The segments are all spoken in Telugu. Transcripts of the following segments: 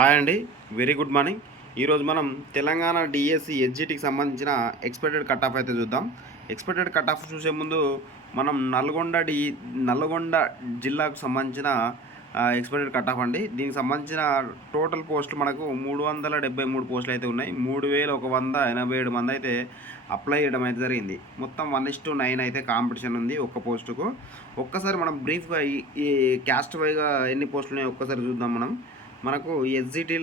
హాయ్ అండి, వెరీ గుడ్ మార్నింగ్. ఈరోజు మనం తెలంగాణ డిఎస్సి ఎస్జిటికి సంబంధించిన ఎక్స్పెక్టెడ్ కట్ ఆఫ్ అయితే చూద్దాం. ఎక్స్పెక్టెడ్ కట్ ఆఫ్ చూసే ముందు మనం నల్గొండ జిల్లాకు సంబంధించిన ఎక్స్పెక్టెడ్ కట్ ఆఫ్ అండి. దీనికి సంబంధించిన టోటల్ పోస్టులు మనకు 373 పోస్టులు అయితే ఉన్నాయి. 3187 మంది అయితే అప్లై చేయడం అయితే జరిగింది. మొత్తం 1:9 అయితే కాంపిటీషన్ ఉంది ఒక్క పోస్టుకు. ఒక్కసారి మనం బ్రీఫ్గా ఈ క్యాస్ట్ వైగా ఎన్ని పోస్టులు ఉన్నాయో ఒక్కసారి చూద్దాం. మనకు ఎస్జిటి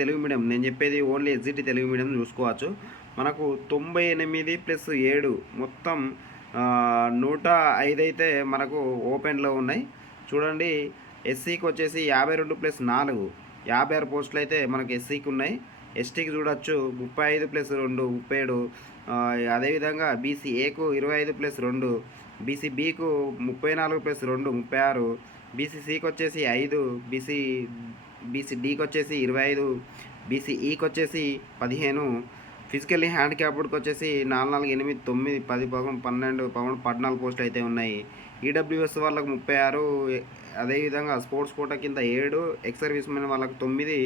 తెలుగు మీడియం, నేను చెప్పేది ఓన్లీ ఎస్జిటి తెలుగు మీడియం చూసుకోవచ్చు. మనకు 98+7 మొత్తం 105 అయితే మనకు ఓపెన్లో ఉన్నాయి. చూడండి, ఎస్సీకి వచ్చేసి 52+4 56 పోస్టులు అయితే మనకు ఎస్సీకి ఉన్నాయి. ఎస్టీకి చూడొచ్చు 35+2 37. అదేవిధంగా బీసీఏకు 25+2, బీసీబీకు 34+2 36, బీసీసీకి వచ్చేసి 5, బీసీడీకి వచ్చేసి 25, బీసీఈకి వచ్చేసి 15, ఫిజికల్లీ హ్యాండిక్యాప్డ్కి వచ్చేసి 4, 4, 8, 9, 10, 11, 12, 14 పోస్టులు అయితే ఉన్నాయి. ఈడబ్ల్యూఎస్ వాళ్ళకు 36, అదేవిధంగా స్పోర్ట్స్ కోటా కింద 7, ఎక్స్ సర్వీస్ మెన్ వాళ్ళకు 9,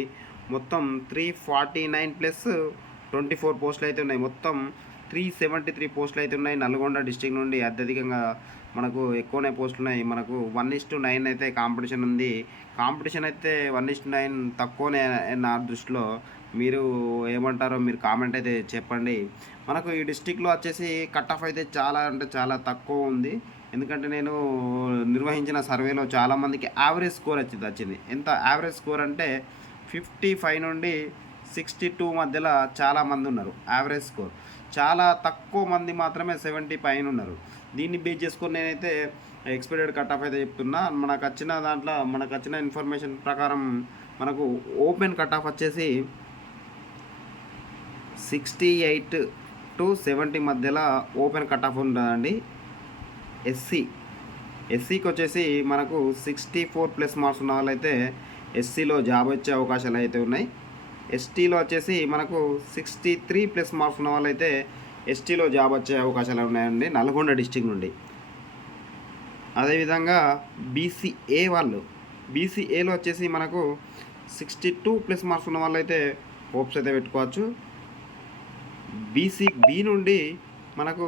మొత్తం 349+24 పోస్టులు అయితే ఉన్నాయి. మొత్తం 373 పోస్టులు అయితే ఉన్నాయి. నల్గొండ డిస్టిక్ నుండి అత్యధికంగా మనకు ఎక్కువనే పోస్టులు ఉన్నాయి. మనకు 1:9 అయితే కాంపిటీషన్ ఉంది. కాంపిటీషన్ అయితే 1:9 తక్కువనే నా దృష్టిలో. మీరు ఏమంటారో మీరు కామెంట్ అయితే చెప్పండి. మనకు ఈ డిస్టిక్లో వచ్చేసి కట్ ఆఫ్ అయితే చాలా అంటే చాలా తక్కువ ఉంది. ఎందుకంటే నేను నిర్వహించిన సర్వేలో చాలామందికి యావరేజ్ స్కోర్ వచ్చింది. ఎంత యావరేజ్ స్కోర్ అంటే 55 నుండి 62 మధ్యలో చాలామంది ఉన్నారు. యావరేజ్ స్కోర్ చాలా తక్కువ మంది మాత్రమే 70 పైన ఉన్నారు. దీన్ని బేస్ చేసుకొని నేనైతే ఎక్స్పెక్టెడ్ కట్ ఆఫ్ అయితే చెప్తున్నా. మనకు వచ్చిన ఇన్ఫర్మేషన్ ప్రకారం మనకు ఓపెన్ కట్ ఆఫ్ వచ్చేసి 68 to 70 మధ్యలో ఓపెన్ కట్ ఆఫ్ ఉంటుందండి. ఎస్సీకి వచ్చేసి మనకు 64+ మార్క్స్ ఉన్న వాళ్ళైతే ఎస్సీలో జాబ్ వచ్చే అవకాశాలు అయితే ఉన్నాయి. ఎస్టీలో వచ్చేసి మనకు 63+ మార్క్స్ ఉన్న వాళ్ళైతే ఎస్టీలో జాబ్ వచ్చే అవకాశాలు ఉన్నాయండి నల్గొండ డిస్టిక్ నుండి. అదేవిధంగా బీసీఏలో వచ్చేసి మనకు 62+ మార్క్స్ ఉన్న వాళ్ళైతే హోప్స్ అయితే పెట్టుకోవచ్చు. బీసీబీ నుండి మనకు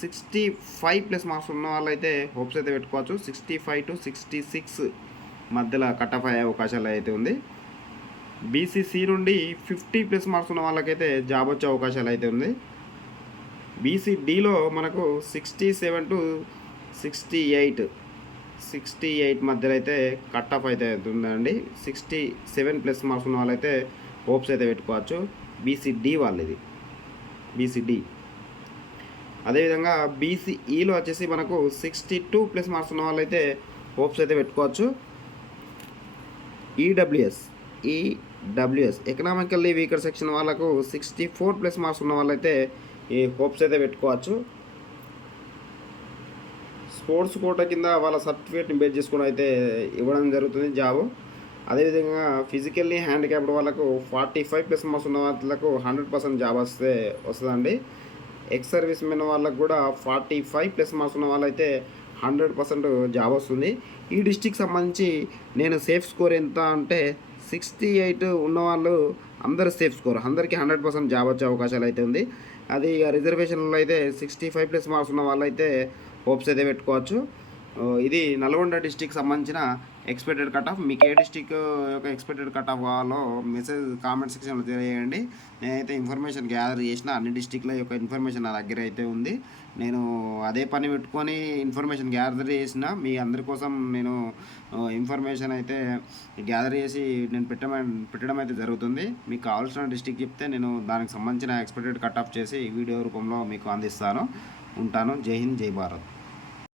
65+ మార్క్స్ ఉన్న వాళ్ళైతే హోప్స్ అయితే పెట్టుకోవచ్చు. 65 to 66 మధ్యలో కట్ ఆఫ్ అయ్యే అవకాశాలు అయితే ఉంది. బీసీసీ నుండి 50+ మార్క్స్ ఉన్న వాళ్ళకైతే జాబ్ వచ్చే అవకాశాలు అయితే ఉంది. బీసీడీలో మనకు 67 to 68 మధ్యలో అయితే కట్ ఆఫ్ అయితే ఉందండి. 67+ మార్క్స్ ఉన్న వాళ్ళైతే హోప్స్ అయితే పెట్టుకోవచ్చు. బీసీడీ వాళ్ళది, బీసీడీ. అదేవిధంగా బీసీఈలో వచ్చేసి మనకు 62+ మార్క్స్ ఉన్న వాళ్ళైతే హోప్స్ అయితే పెట్టుకోవచ్చు. ఈడబ్ల్యూఎస్ ఎకనామికల్లీ వీకర్ సెక్షన్ వాళ్ళకు 64+ మార్క్స్ ఉన్న వాళ్ళైతే ఈ హోప్స్ అయితే పెట్టుకోవచ్చు. స్పోర్ట్స్ కోటా కింద వాళ్ళ సర్టిఫికేట్ని బేస్ చేసుకుని అయితే ఇవ్వడం జరుగుతుంది జాబు. అదేవిధంగా ఫిజికల్లీ హ్యాండిక్యాప్డ్ వాళ్ళకు 45+ మార్క్స్ ఉన్న వాళ్ళకు 100% జాబ్ వస్తుందండి. ఎక్స్ సర్వీస్ మెన్ వాళ్ళకు కూడా 45+ మార్క్స్ ఉన్న వాళ్ళైతే 100% జాబ్ వస్తుంది. ఈ డిస్టిక్ సంబంధించి నేను సేఫ్ స్కోర్ ఎంత అంటే 68 ఉన్నవాళ్ళు అందరు సేఫ్ స్కోర్, అందరికీ 100% జాబ్ వచ్చే అవకాశాలు అయితే ఉంది. అది రిజర్వేషన్లో అయితే 65+ మార్క్స్ ఉన్న వాళ్ళైతే హోప్స్ అయితే పెట్టుకోవచ్చు. ఇది నల్గొండ డిస్టిక్ సంబంధించిన ఎక్స్పెక్టెడ్ కట్ ఆఫ్. మీకు ఏ డిస్టిక్ యొక్క ఎక్స్పెక్టెడ్ కట్ ఆఫ్ కావాలో మెసేజ్ కామెంట్ సెక్షన్లో తెలియజేయండి. నేనైతే ఇన్ఫర్మేషన్ గ్యాదర్ చేసిన అన్ని డిస్టిక్ల యొక్క ఇన్ఫర్మేషన్ నా దగ్గర అయితే ఉంది. నేను అదే పని పెట్టుకొని ఇన్ఫర్మేషన్ గ్యాదర్ చేసిన మీ అందరి కోసం నేను ఇన్ఫర్మేషన్ అయితే గ్యాదర్ చేసి నేను పెట్టడం అయితే జరుగుతుంది. మీకు కావాల్సిన డిస్టిక్ చెప్తే నేను దానికి సంబంధించిన ఎక్స్పెక్టెడ్ కట్ ఆఫ్ చేసి వీడియో రూపంలో మీకు అందిస్తాను. ఉంటాను. జై హింద్, జై భారత్.